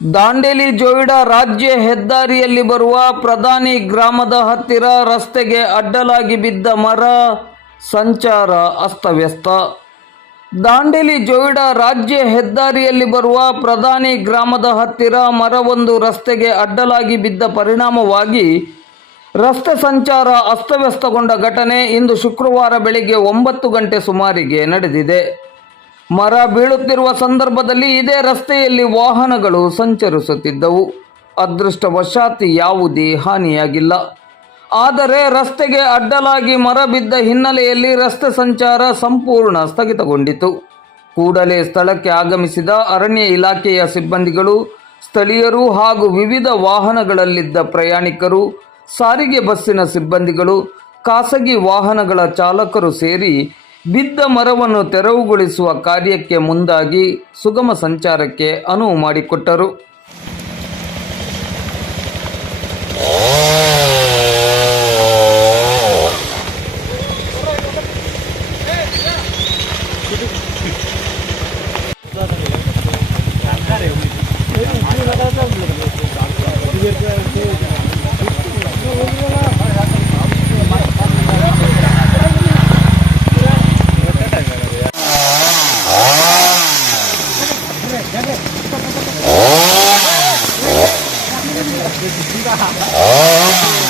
ದಾಂಡೇಲಿ ಜೋಯಿಡಾ ರಾಜ್ಯ ಹೆದ್ದಾರಿಯಲ್ಲಿ ಬರುವ ಪ್ರಧಾನಿ ಗ್ರಾಮದ ಹತ್ತಿರ ರಸ್ತೆಗೆ ಅಡ್ಡಲಾಗಿ ಬಿದ್ದ ಮರ ಸಂಚಾರ ಅಸ್ತವ್ಯಸ್ತ. ದಾಂಡೇಲಿ ಜೋಯಿಡಾ ರಾಜ್ಯ ಹೆದ್ದಾರಿಯಲ್ಲಿ ಬರುವ ಪ್ರಧಾನಿ ಗ್ರಾಮದ ಹತ್ತಿರ ಮರವೊಂದು ರಸ್ತೆಗೆ ಅಡ್ಡಲಾಗಿ ಬಿದ್ದ ಪರಿಣಾಮವಾಗಿ ರಸ್ತೆ ಸಂಚಾರ ಅಸ್ತವ್ಯಸ್ತಗೊಂಡ ಘಟನೆ ಇಂದು ಶುಕ್ರವಾರ ಬೆಳಿಗ್ಗೆ ಒಂಬತ್ತು ಗಂಟೆ ಸುಮಾರಿಗೆ ನಡೆದಿದೆ. ಮರ ಬೀಳುತ್ತಿರುವ ಸಂದರ್ಭದಲ್ಲಿ ಇದೇ ರಸ್ತೆಯಲ್ಲಿ ವಾಹನಗಳು ಸಂಚರಿಸುತ್ತಿದ್ದವು. ಅದೃಷ್ಟವಶಾತ್ ಯಾವುದೇ ಹಾನಿಯಾಗಿಲ್ಲ. ಆದರೆ ರಸ್ತೆಗೆ ಅಡ್ಡಲಾಗಿ ಮರ ಬಿದ್ದ ಹಿನ್ನೆಲೆಯಲ್ಲಿ ರಸ್ತೆ ಸಂಚಾರ ಸಂಪೂರ್ಣ ಸ್ಥಗಿತಗೊಂಡಿತು. ಕೂಡಲೇ ಸ್ಥಳಕ್ಕೆ ಆಗಮಿಸಿದ ಅರಣ್ಯ ಇಲಾಖೆಯ ಸಿಬ್ಬಂದಿಗಳು, ಸ್ಥಳೀಯರು ಹಾಗೂ ವಿವಿಧ ವಾಹನಗಳಲ್ಲಿದ್ದ ಪ್ರಯಾಣಿಕರು, ಸಾರಿಗೆ ಬಸ್ಸಿನ ಸಿಬ್ಬಂದಿಗಳು, ಖಾಸಗಿ ವಾಹನಗಳ ಚಾಲಕರು ಸೇರಿ ಬಿದ್ದ ಮರವನ್ನು ತೆರವುಗೊಳಿಸುವ ಕಾರ್ಯಕ್ಕೆ ಮುಂದಾಗಿ ಸುಗಮ ಸಂಚಾರಕ್ಕೆ ಅನುವು ಮಾಡಿಕೊಟ್ಟರು. 됐습니다. 아.